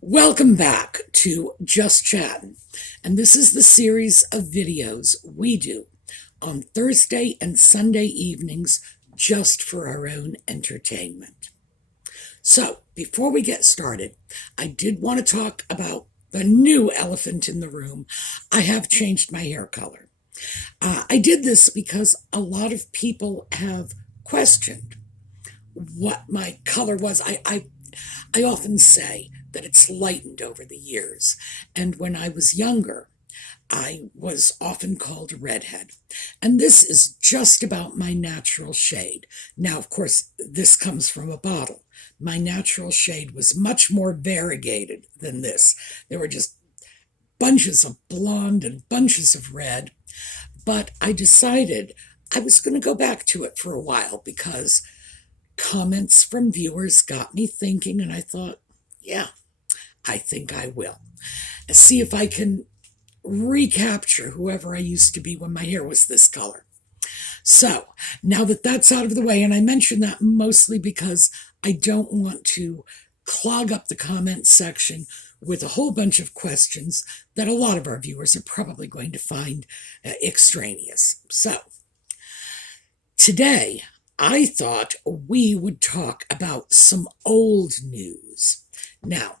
Welcome back to Just Chattin', and this is the series of videos we do on Thursday and Sunday evenings just for our own entertainment. So, before we get started, I did want to talk about the new elephant in the room. I have changed my hair color. I did this because a lot of people have questioned what my color was. I often say that it's lightened over the years. And when I was younger, I was often called a redhead. And this is just about my natural shade. Now, of course, this comes from a bottle. My natural shade was much more variegated than this. There were just bunches of blonde and bunches of red. But I decided I was going to go back to it for a while because comments from viewers got me thinking, and I thought, yeah, I think I will. See if I can recapture whoever I used to be when my hair was this color. So now that that's out of the way, and I mention that mostly because I don't want to clog up the comment section with a whole bunch of questions that a lot of our viewers are probably going to find extraneous. So today, I thought we would talk about some old news. Now,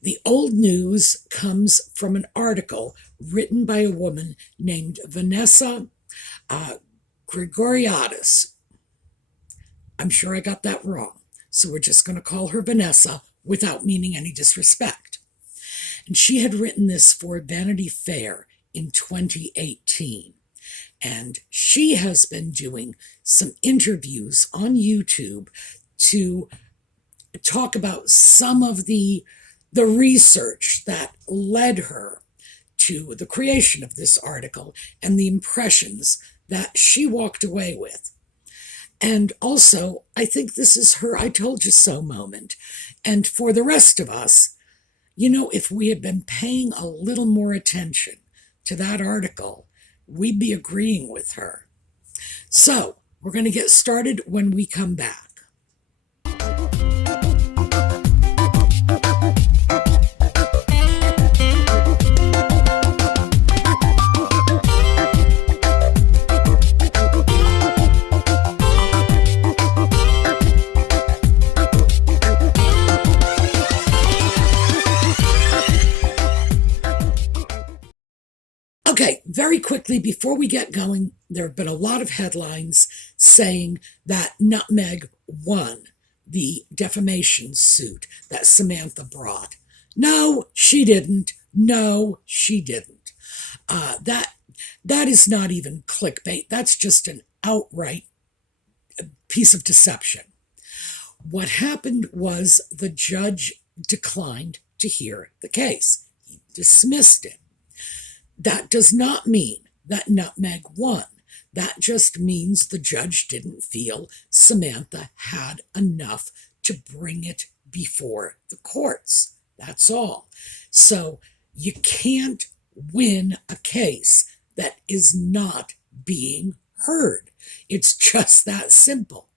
the old news comes from an article written by a woman named Vanessa Gregoriadis. I'm sure I got that wrong, so we're just going to call her Vanessa without meaning any disrespect. And she had written this for Vanity Fair in 2018. And she has been doing some interviews on YouTube to talk about some of the research that led her to the creation of this article and the impressions that she walked away with. And also, I think this is her I told you so moment. And for the rest of us, if we had been paying a little more attention to that article, we'd be agreeing with her. So, we're going to get started when we come back. Okay, very quickly, before we get going, there have been a lot of headlines saying that Nutmeg won the defamation suit that Samantha brought. No, she didn't. No, she didn't. That is not even clickbait. That's just an outright piece of deception. What happened was the judge declined to hear the case. He dismissed it. That does not mean that Nutmeg won. That just means the judge didn't feel Samantha had enough to bring it before the courts. That's all. So you can't win a case that is not being heard. It's just that simple.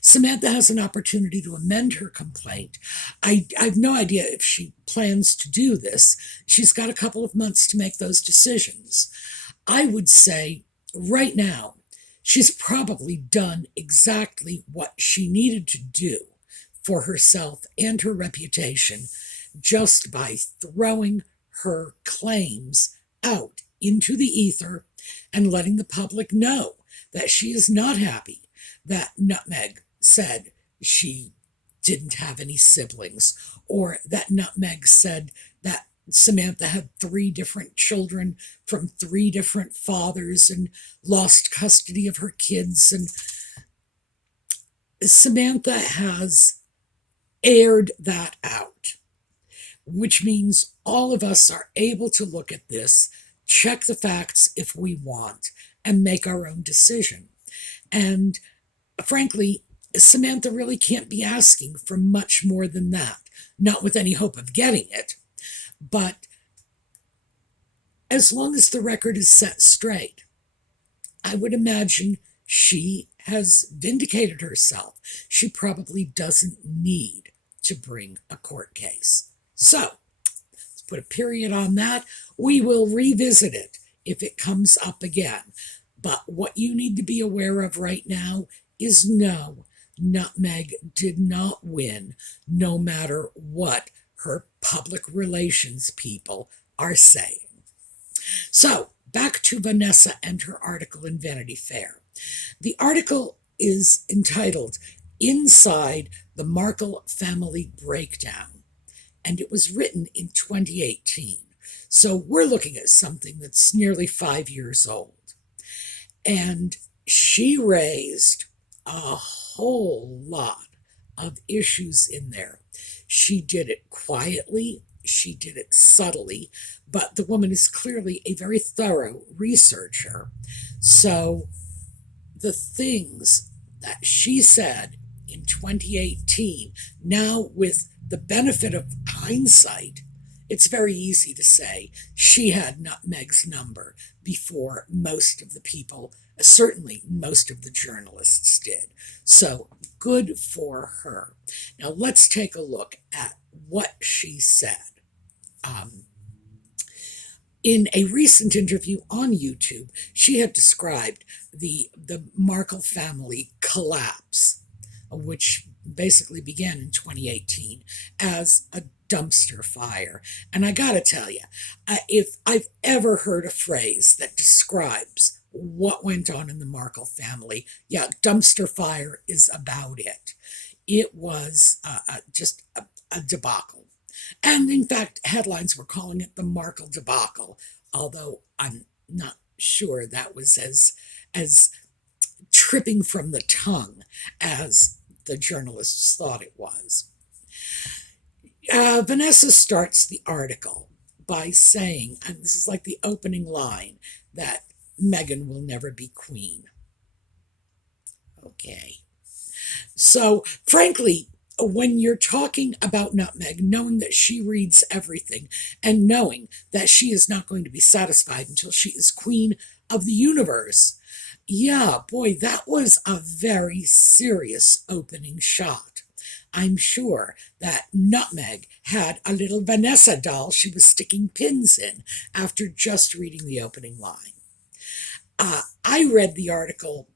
Samantha has an opportunity to amend her complaint. I have no idea if she plans to do this. She's got a couple of months to make those decisions. I would say right now, she's probably done exactly what she needed to do for herself and her reputation just by throwing her claims out into the ether and letting the public know that she is not happy that Nutmeg said she didn't have any siblings, or that Nutmeg said that Samantha had 3 different children from 3 different fathers and lost custody of her kids. And Samantha has aired that out, which means all of us are able to look at this, check the facts if we want, and make our own decision. And frankly, Samantha really can't be asking for much more than that, not with any hope of getting it. But as long as the record is set straight, I would imagine she has vindicated herself. She probably doesn't need to bring a court case. So let's put a period on that. We will revisit it if it comes up again. But what you need to be aware of right now is no, Nutmeg did not win, no matter what her public relations people are saying. So, back to Vanessa and her article in Vanity Fair. The article is entitled Inside the Markle Family Breakdown, and it was written in 2018. So we're looking at something that's nearly 5 years old. And she raised a whole lot of issues in there. She did it quietly, she did it subtly, but the woman is clearly a very thorough researcher. So the things that she said in 2018, now with the benefit of hindsight, it's very easy to say she had Nutmeg's number before most of the people, certainly most of the journalists did. So good for her. Now let's take a look at what she said. In a recent interview on YouTube, she had described the Markle family collapse, which basically began in 2018, as a dumpster fire. And I gotta tell you, if I've ever heard a phrase that describes what went on in the Markle family, yeah, dumpster fire is about it. It was just a debacle. And in fact, headlines were calling it the Markle debacle, although I'm not sure that was as tripping from the tongue as the journalists thought it was. Vanessa starts the article by saying, and this is like the opening line, that Meghan will never be queen. Okay. So, frankly, when you're talking about Nutmeg, knowing that she reads everything and knowing that she is not going to be satisfied until she is queen of the universe, yeah, boy, that was a very serious opening shot. I'm sure that Nutmeg had a little Vanessa doll she was sticking pins in after just reading the opening line. I read the article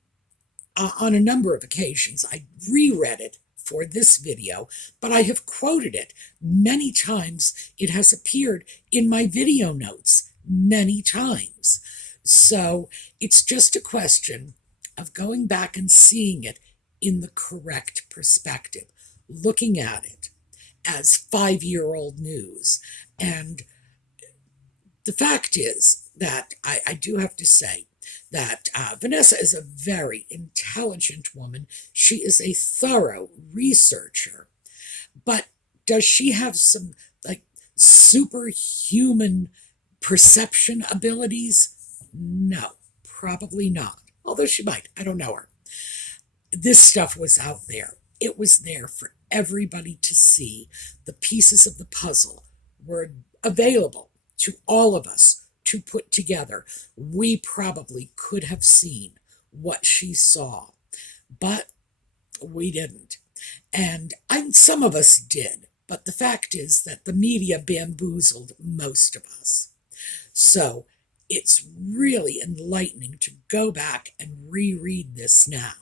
on a number of occasions. I reread it for this video, but I have quoted it many times. It has appeared in my video notes many times. So it's just a question of going back and seeing it in the correct perspective, looking at it as 5-year-old news. And the fact is that I do have to say that Vanessa is a very intelligent woman. She is a thorough researcher. But does she have some like superhuman perception abilities? No, probably not. Although she might. I don't know her. This stuff was out there. It was there for everybody to see. The pieces of the puzzle were available to all of us to put together. We probably could have seen what she saw, but we didn't. And some of us did, but the fact is that the media bamboozled most of us. So it's really enlightening to go back and reread this now.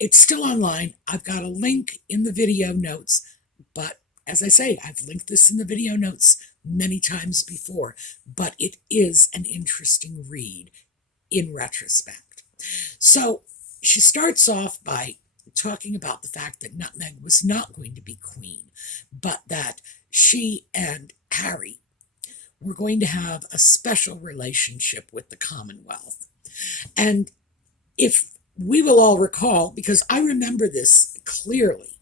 It's still online. I've got a link in the video notes, but as I say, I've linked this in the video notes many times before, but it is an interesting read in retrospect. So she starts off by talking about the fact that Nutmeg was not going to be queen, but that she and Harry were going to have a special relationship with the Commonwealth. And if we will all recall, because I remember this clearly,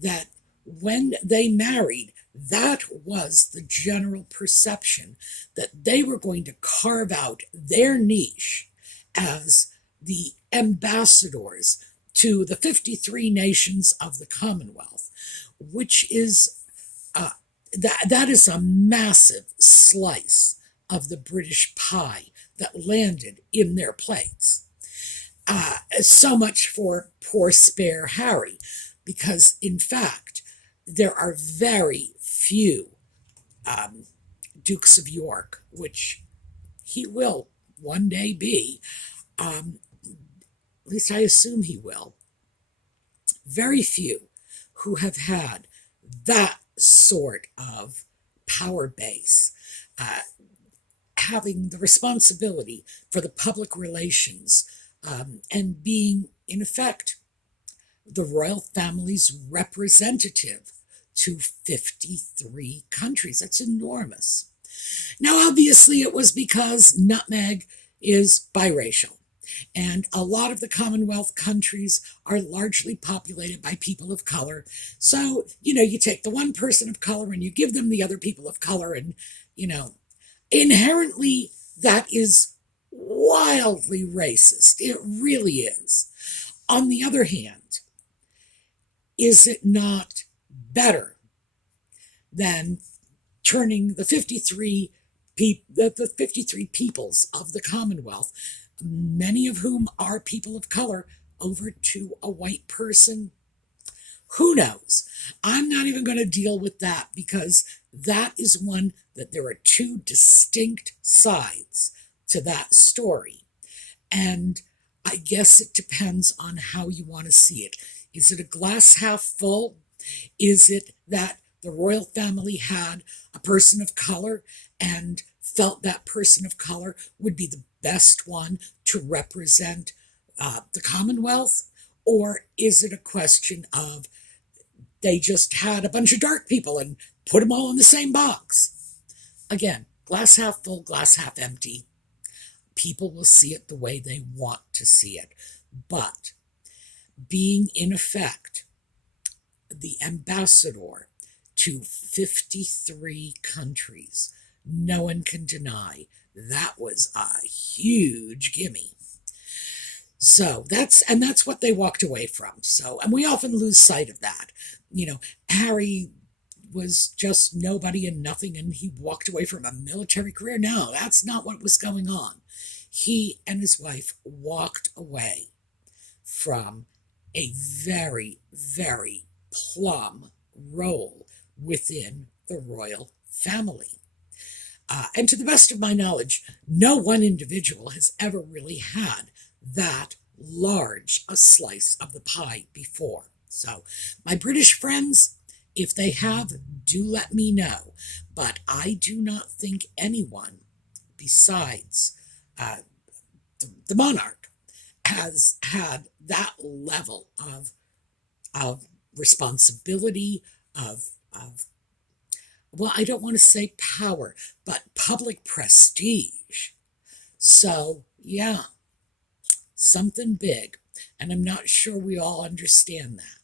that when they married, that was the general perception, that they were going to carve out their niche as the ambassadors to the 53 nations of the Commonwealth, which is that is a massive slice of the British pie that landed in their plates. So much for poor spare Harry, because in fact, there are very few Dukes of York, which he will one day be, at least I assume he will, very few who have had that sort of power base, having the responsibility for the public relations, and being, in effect, the royal family's representative to 53 countries. That's enormous. Now, obviously, it was because Nutmeg is biracial, and a lot of the Commonwealth countries are largely populated by people of color. So, you take the one person of color and you give them the other people of color, and, inherently, that is wildly racist. It really is. On the other hand, is it not better than turning the 53 peoples of the Commonwealth, many of whom are people of color, over to a white person? Who knows? I'm not even going to deal with that, because that is one that there are two distinct sides to that story. And I guess it depends on how you want to see it. Is it a glass half full? Is it that the royal family had a person of color and felt that person of color would be the best one to represent the Commonwealth? Or is it a question of they just had a bunch of dark people and put them all in the same box? Again, glass half full, glass half empty. People will see it the way they want to see it. But being, in effect, the ambassador to 53 countries, no one can deny that was a huge gimme. So that's what they walked away from. And we often lose sight of that. Harry was just nobody and nothing, and he walked away from a military career. No, that's not what was going on. He and his wife walked away from a very, very plum role within the royal family. And to the best of my knowledge, no one individual has ever really had that large a slice of the pie before. So, my British friends, if they have, do let me know. But I do not think anyone besides the monarch has had that level of responsibility, well, I don't want to say power, but public prestige. So, yeah, something big. And I'm not sure we all understand that.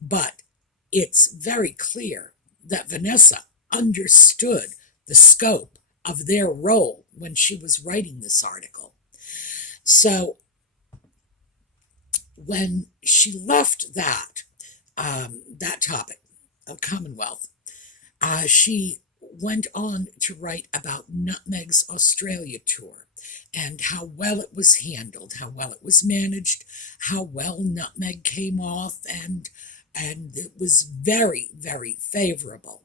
But it's very clear that Vanessa understood the scope of their role when she was writing this article. So when she left that topic of Commonwealth, she went on to write about Nutmeg's Australia tour and how well it was handled, how well it was managed, how well Nutmeg came off, and it was very, very favorable,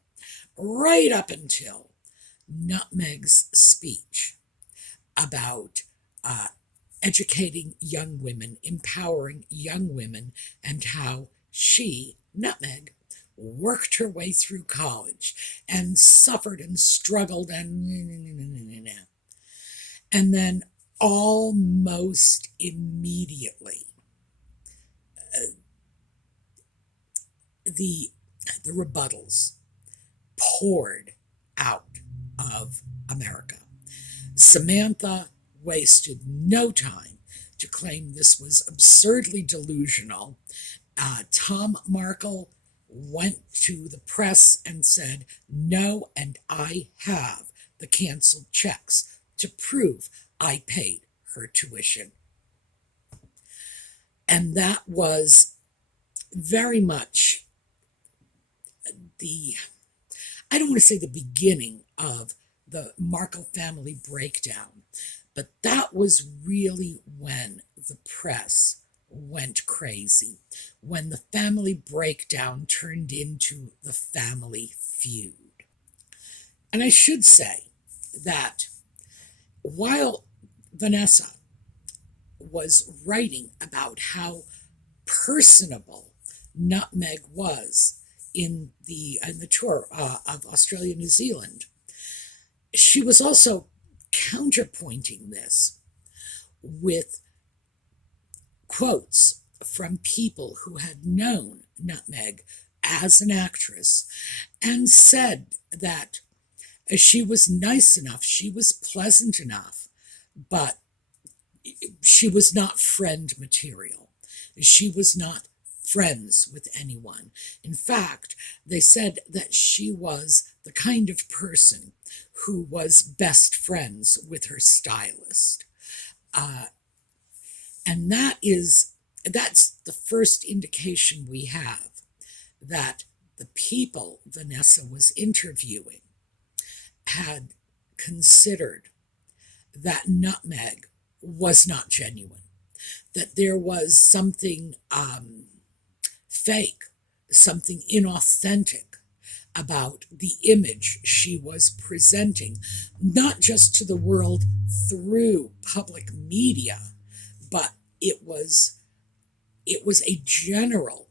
right up until Nutmeg's speech about educating young women, empowering young women, and how she, Nutmeg, worked her way through college and suffered and struggled and then almost immediately the rebuttals poured out of America. Samantha wasted no time to claim this was absurdly delusional. Tom Markle went to the press and said, no, and I have the canceled checks to prove I paid her tuition. And that was very much I don't want to say the beginning of the Markle family breakdown, but that was really when the press went crazy, when the family breakdown turned into the family feud. And I should say that while Vanessa was writing about how personable Nutmeg was in the tour of Australia, New Zealand, she was also counterpointing this with quotes from people who had known Nutmeg as an actress and said that she was nice enough, she was pleasant enough, but she was not friend material. She was not friends with anyone. In fact, they said that she was the kind of person who was best friends with her stylist. And that's the first indication we have that the people Vanessa was interviewing had considered that Nutmeg was not genuine, that there was something fake, something inauthentic about the image she was presenting, not just to the world through public media, but it was a general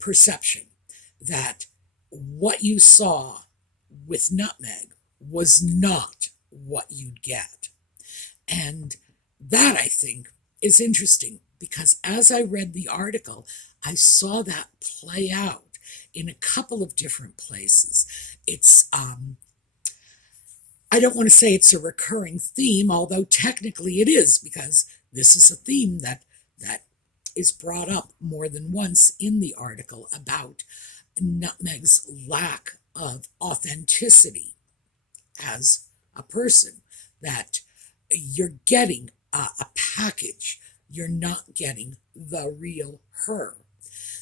perception that what you saw with Nutmeg was not what you'd get. And that, I think, is interesting because as I read the article, I saw that play out in a couple of different places. It's, I don't want to say it's a recurring theme, although technically it is, because this is a theme that is brought up more than once in the article about Nutmeg's lack of authenticity as a person, that you're getting a package, you're not getting the real her.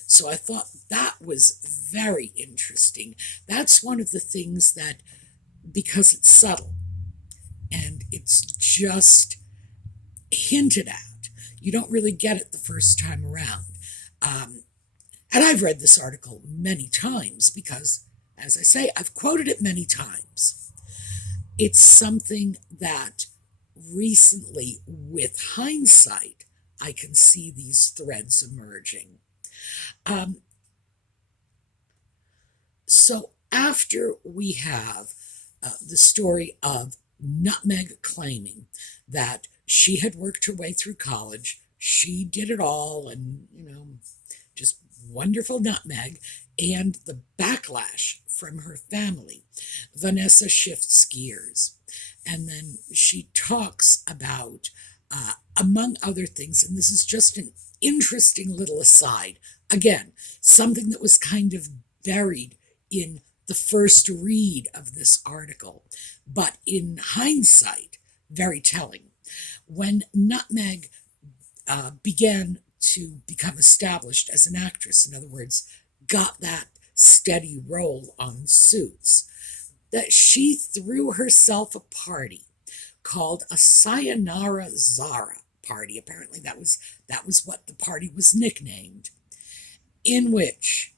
So I thought that was very interesting. That's one of the things that, because it's subtle and it's just hinted at, you don't really get it the first time around. And I've read this article many times because, as I say, I've quoted it many times. It's something that recently, with hindsight, I can see these threads emerging. So after we have the story of Nutmeg claiming that she had worked her way through college, she did it all, and, just wonderful Nutmeg, and the backlash from her family, Vanessa shifts gears. And then she talks about, among other things, and this is just an interesting little aside, again, something that was kind of buried in the first read of this article, but in hindsight, very telling. When Nutmeg began to become established as an actress, in other words, got that steady role on Suits, that she threw herself a party called a Sayonara Zara party. Apparently that was what the party was nicknamed, in which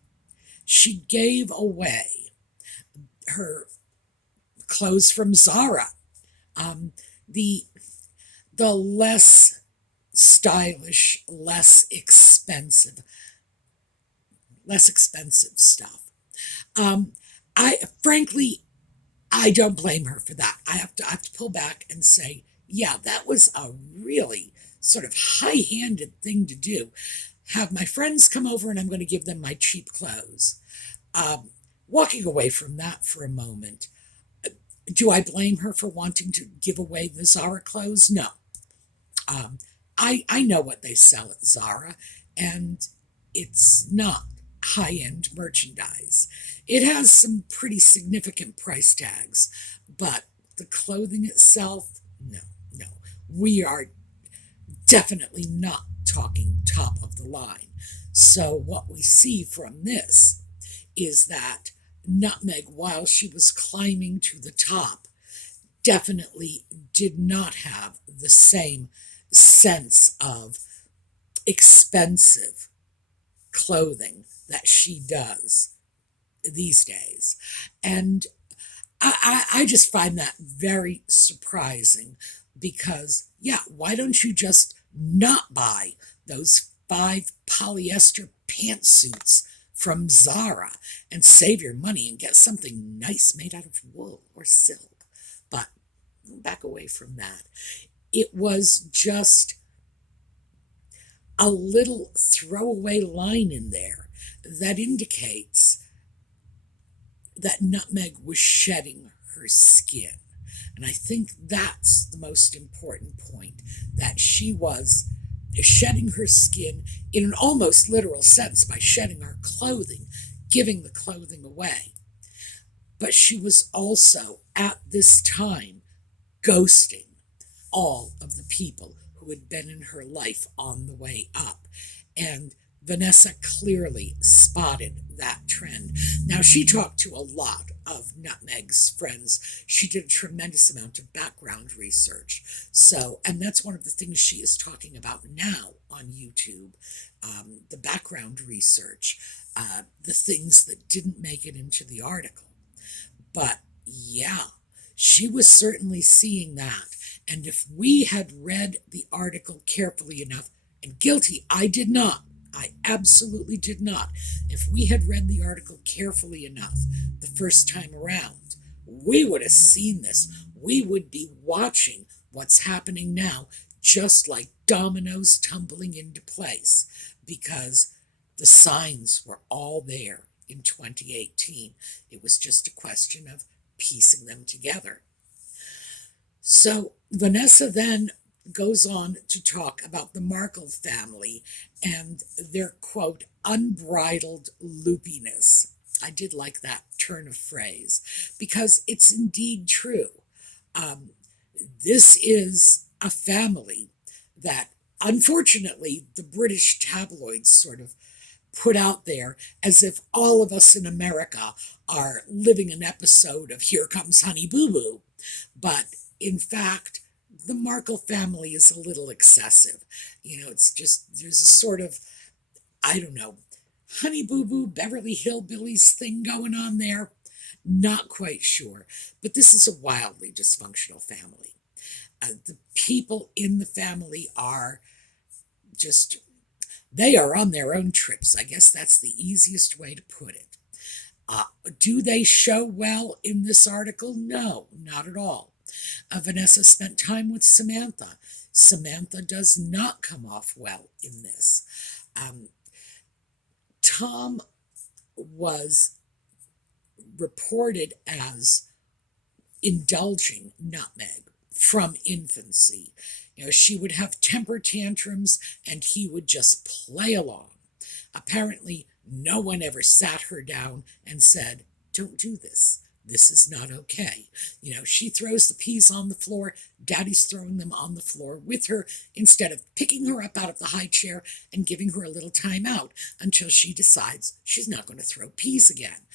she gave away her clothes from Zara, the less stylish, less expensive stuff. I don't blame her for that. I have to pull back and say, yeah, that was a really sort of high-handed thing to do. Have my friends come over and I'm going to give them my cheap clothes. Walking away from that for a moment, do I blame her for wanting to give away the Zara clothes? No. I know what they sell at Zara, and it's not high-end merchandise. It has some pretty significant price tags, but the clothing itself, no. We are definitely not talking top of the line. So what we see from this is that Nutmeg, while she was climbing to the top, definitely did not have the same sense of expensive clothing that she does these days. And I just find that very surprising because, yeah, why don't you just not buy those 5 polyester pantsuits from Zara and save your money and get something nice made out of wool or silk? But back away from that. It was just a little throwaway line in there that indicates that Nutmeg was shedding her skin. And I think that's the most important point, that she was shedding her skin in an almost literal sense by shedding her clothing, giving the clothing away. But she was also, at this time, ghosting all of the people who had been in her life on the way up. And Vanessa clearly spotted that trend. Now, she talked to a lot of Nutmeg's friends. She did a tremendous amount of background research. So, and that's one of the things she is talking about now on YouTube, the background research, the things that didn't make it into the article. But yeah, she was certainly seeing that. And if we had read the article carefully enough, and guilty, I did not. I absolutely did not. If we had read the article carefully enough the first time around, we would have seen this. We would be watching what's happening now, just like dominoes tumbling into place, because the signs were all there in 2018. It was just a question of piecing them together. So Vanessa then goes on to talk about the Markle family and their, quote, unbridled loopiness. I did like that turn of phrase because it's indeed true. This is a family that, unfortunately, the British tabloids sort of put out there as if all of us in America are living an episode of Here Comes Honey Boo Boo. But in fact, the Markle family is a little excessive. It's just, there's a sort of, I don't know, Honey Boo Boo, Beverly Hillbillies thing going on there. Not quite sure. But this is a wildly dysfunctional family. The people in the family are just, they are on their own trips. I guess that's the easiest way to put it. Do they show well in this article? No, not at all. Vanessa spent time with Samantha. Samantha does not come off well in this. Tom was reported as indulging Nutmeg from infancy. She would have temper tantrums and he would just play along. Apparently, no one ever sat her down and said, don't do this. This is not okay. She throws the peas on the floor. Daddy's throwing them on the floor with her instead of picking her up out of the high chair and giving her a little time out until she decides she's not going to throw peas again.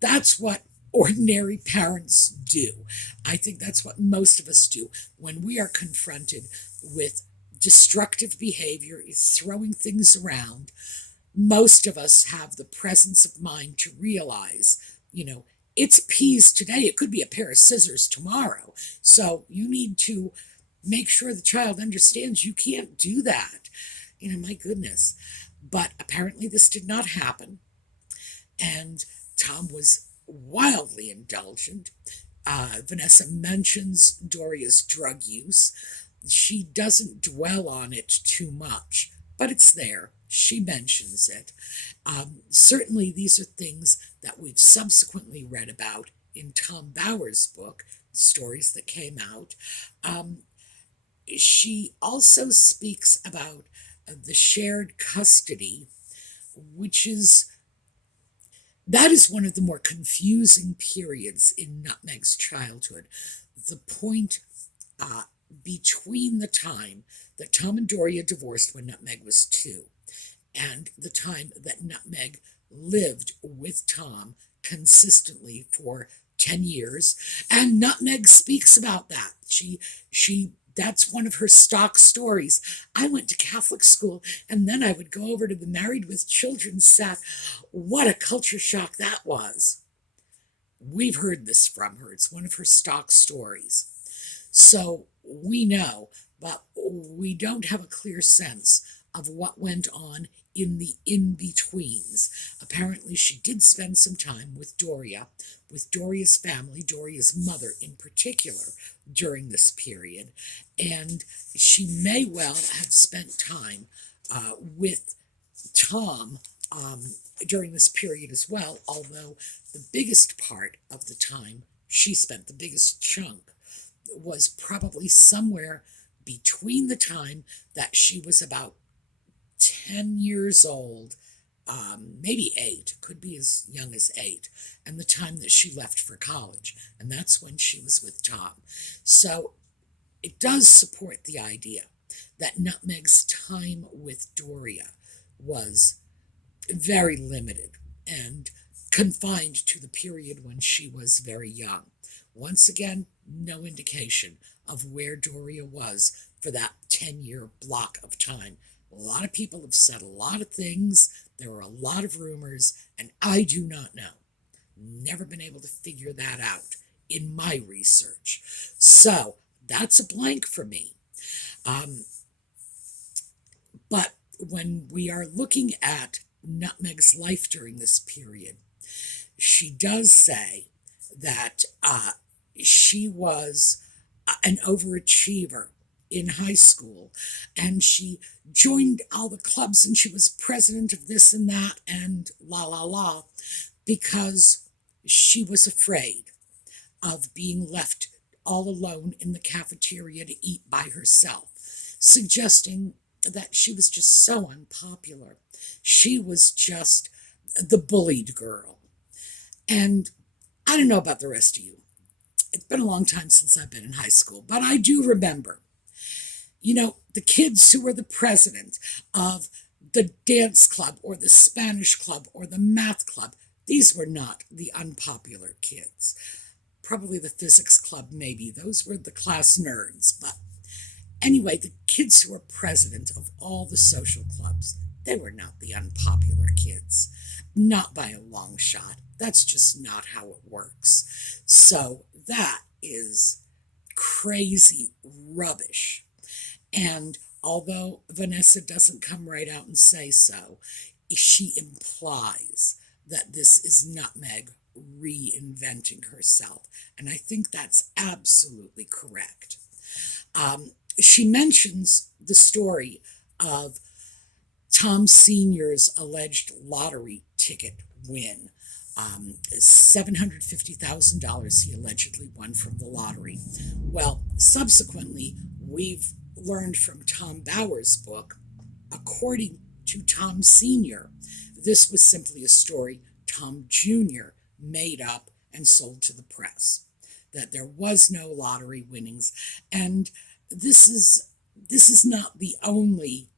That's what ordinary parents do. I think that's what most of us do when we are confronted with destructive behavior, throwing things around. Most of us have the presence of mind to realize, it's peas today. It could be a pair of scissors tomorrow. So you need to make sure the child understands you can't do that. My goodness. But apparently this did not happen. And Tom was wildly indulgent. Vanessa mentions Doria's drug use. She doesn't dwell on it too much, but it's there. She mentions it. Certainly, these are things that we've subsequently read about in Tom Bauer's book, stories that came out. She also speaks about the shared custody, that is one of the more confusing periods in Nutmeg's childhood. The point between the time that Tom and Doria divorced when Nutmeg was 2 and the time that Nutmeg lived with Tom consistently for 10 years. And Nutmeg speaks about that. That's one of her stock stories. I went to Catholic school and then I would go over to the Married with Children set. What a culture shock that was. We've heard this from her. It's one of her stock stories. So we know, but we don't have a clear sense of what went on in the in-betweens. Apparently, she did spend some time with Doria, with Doria's family, Doria's mother in particular, during this period. And she may well have spent time with Tom during this period as well, although the biggest part of the time she spent, the biggest chunk, was probably somewhere between the time that she was about 10 years old, maybe 8, could be as young as 8, and the time that she left for college. And that's when she was with Tom. So it does support the idea that Nutmeg's time with Doria was very limited and confined to the period when she was very young. Once again, no indication of where Doria was for that 10-year block of time. A lot of people have said a lot of things. There are a lot of rumors, and I do not know. Never been able to figure that out in my research. So that's a blank for me. But when we are looking at Nutmeg's life during this period, she does say that she was an overachiever in high school, and she joined all the clubs, and she was president of this and that, and because she was afraid of being left all alone in the cafeteria to eat by herself, suggesting that she was just so unpopular. She was just the bullied girl. And I don't know about the rest of you. It's been a long time since I've been in high school, but I do remember, the kids who were the president of the dance club or the Spanish club or the math club. These were not the unpopular kids. Probably the physics club, maybe. Those were the class nerds. But anyway, the kids who were president of all the social clubs, they were not the unpopular kids. Not by a long shot. That's just not how it works. So that is crazy rubbish. And although Vanessa doesn't come right out and say so, she implies that this is Nutmeg reinventing herself. And I think that's absolutely correct. She mentions the story of Tom Sr.'s alleged lottery ticket win. $750,000 he allegedly won from the lottery. Well, subsequently, we've learned from Tom Bauer's book, according to Tom Sr., this was simply a story Tom Jr. made up and sold to the press, that there was no lottery winnings. And this is not the only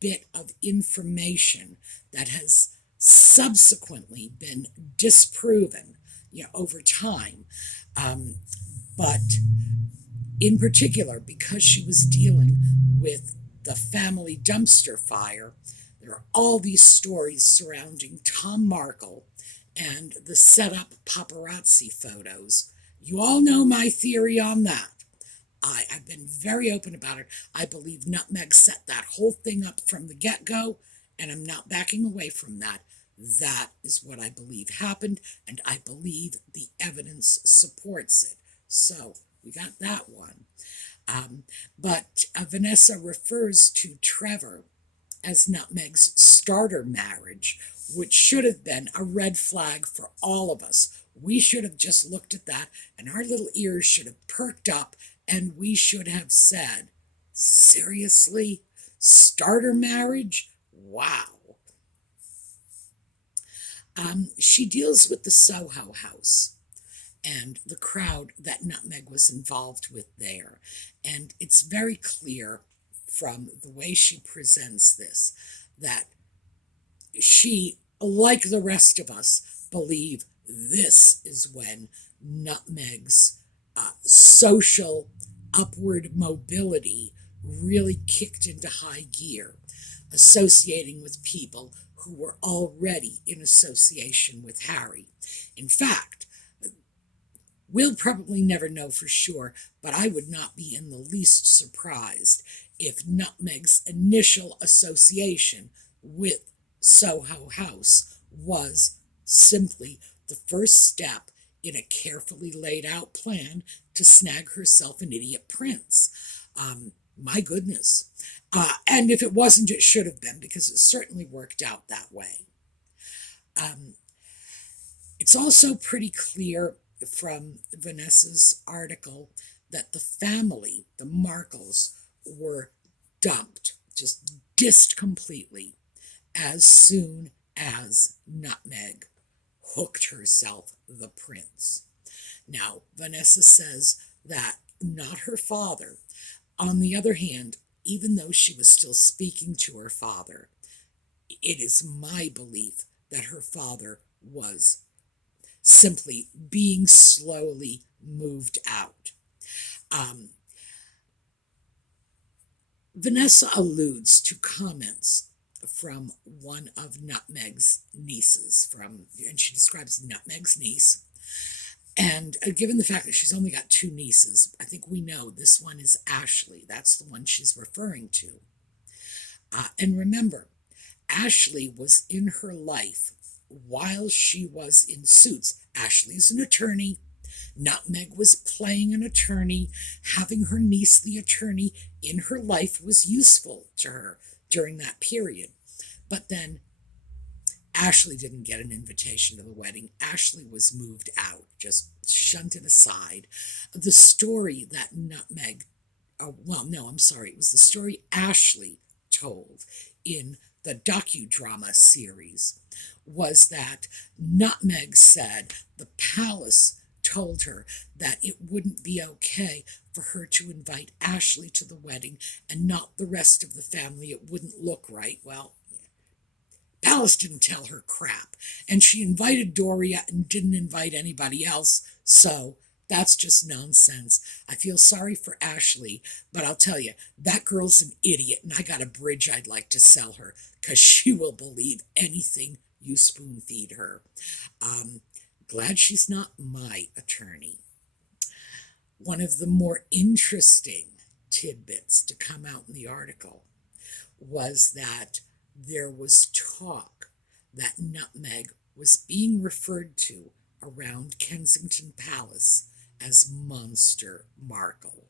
bit of information that has subsequently been disproven over time. But in particular, because she was dealing with the family dumpster fire, there are all these stories surrounding Tom Markle and the set-up paparazzi photos. You all know my theory on that. I've been very open about it. I believe Nutmeg set that whole thing up from the get-go, and I'm not backing away from that. That is what I believe happened, and I believe the evidence supports it. So we got that one. But Vanessa refers to Trevor as Nutmeg's starter marriage, which should have been a red flag for all of us. We should have just looked at that, and our little ears should have perked up, and we should have said, seriously? Starter marriage? Wow. She deals with the Soho House and the crowd that Nutmeg was involved with there. And it's very clear from the way she presents this that she, like the rest of us, believe this is when Nutmeg's social upward mobility really kicked into high gear, associating with people who were already in association with Harry. In fact, We'll probably never know for sure, but I would not be in the least surprised if Nutmeg's initial association with Soho House was simply the first step in a carefully laid out plan to snag herself an idiot prince. My goodness. And if it wasn't, it should have been, because it certainly worked out that way. It's also pretty clear from Vanessa's article that the family, the Markles, were dumped, just dissed completely, as soon as Nutmeg hooked herself the prince. Now, Vanessa says that not her father. On the other hand, even though she was still speaking to her father, it is my belief that her father was simply being slowly moved out. Vanessa alludes to comments from one of Nutmeg's nieces, and she describes Nutmeg's niece. And given the fact that she's only got two nieces, I think we know this one is Ashley. That's the one she's referring to. And remember, Ashley was in her life while she was in Suits. Ashley's an attorney. Nutmeg was playing an attorney. Having her niece, the attorney, in her life was useful to her during that period. But then Ashley didn't get an invitation to the wedding. Ashley was moved out, just shunted aside. The story that it was the story Ashley told in the docudrama series, was that Nutmeg said the palace told her that it wouldn't be okay for her to invite Ashley to the wedding and not the rest of the family. It wouldn't look right. Well, Palace didn't tell her crap, and she invited Doria and didn't invite anybody else, so that's just nonsense. I feel sorry for Ashley, but I'll tell you, that girl's an idiot, and I got a bridge I'd like to sell her, because she will believe anything you spoon feed her. Glad she's not my attorney. One of the more interesting tidbits to come out in the article was that there was talk that Nutmeg was being referred to around Kensington Palace as Monster Markle.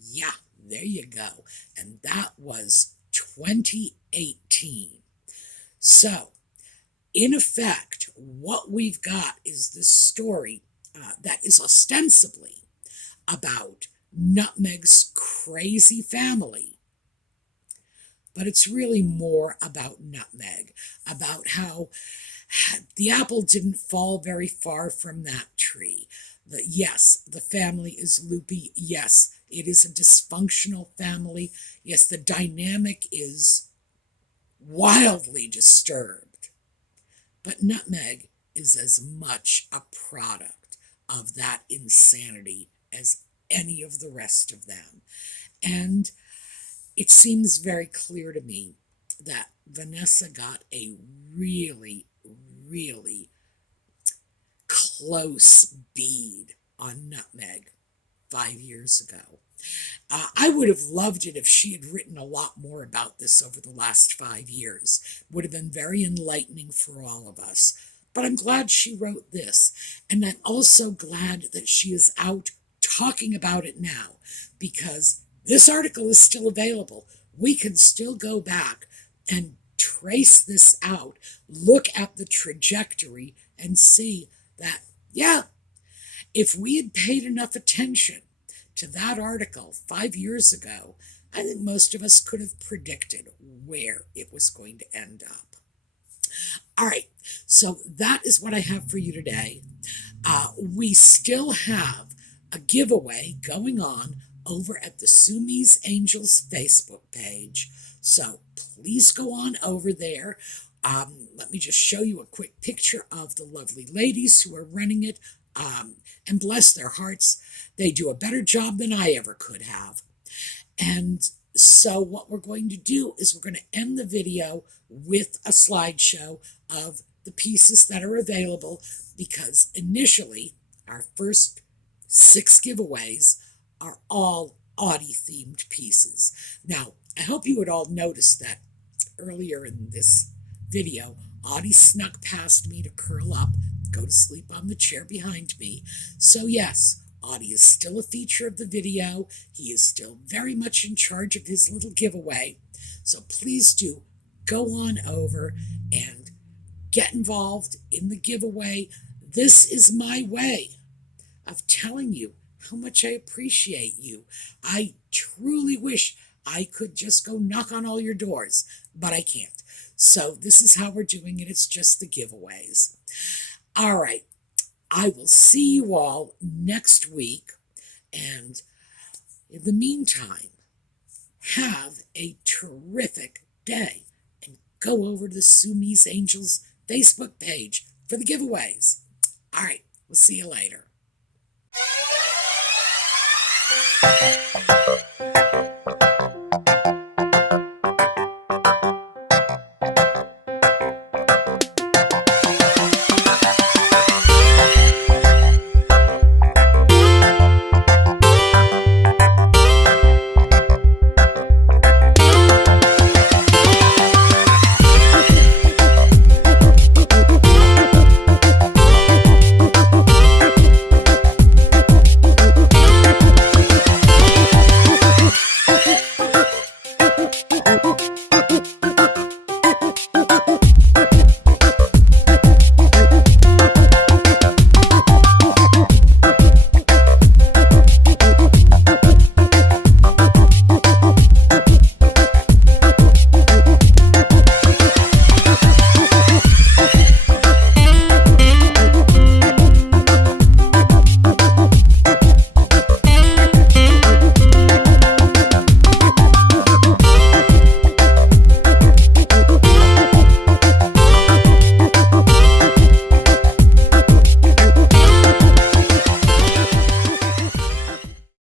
Yeah, there you go. And that was 2018. So, in effect, what we've got is this story that is ostensibly about Nutmeg's crazy family, but it's really more about Nutmeg, about how the apple didn't fall very far from that tree. Yes, the family is loopy. Yes, it is a dysfunctional family. Yes, the dynamic is wildly disturbed. But Nutmeg is as much a product of that insanity as any of the rest of them. And it seems very clear to me that Vanessa got a really, really close bead on Nutmeg 5 years ago. I would have loved it if she had written a lot more about this over the last 5 years. It would have been very enlightening for all of us. But I'm glad she wrote this. And I'm also glad that she is out talking about it now, because this article is still available. We can still go back and trace this out, look at the trajectory, and see that, yeah, if we had paid enough attention to that article 5 years ago, I think most of us could have predicted where it was going to end up. All right, so that is what I have for you today. We still have a giveaway going on over at the Sumi's Angels Facebook page. So please go on over there. Let me just show you a quick picture of the lovely ladies who are running it. And bless their hearts, they do a better job than I ever could have. And so what we're going to do is we're going to end the video with a slideshow of the pieces that are available, because initially our first 6 giveaways are all Audie themed pieces. Now, I hope you had all noticed that earlier in this video, Audie snuck past me to curl up, go to sleep on the chair behind me. So yes, Audie is still a feature of the video. He is still very much in charge of his little giveaway. So please do go on over and get involved in the giveaway. This is my way of telling you how much I appreciate you. I truly wish I could just go knock on all your doors, but I can't. So this is how we're doing it. It's just the giveaways. All right. I will see you all next week. And in the meantime, have a terrific day. And go over to the Sue Me's Angels Facebook page for the giveaways. All right. We'll see you later.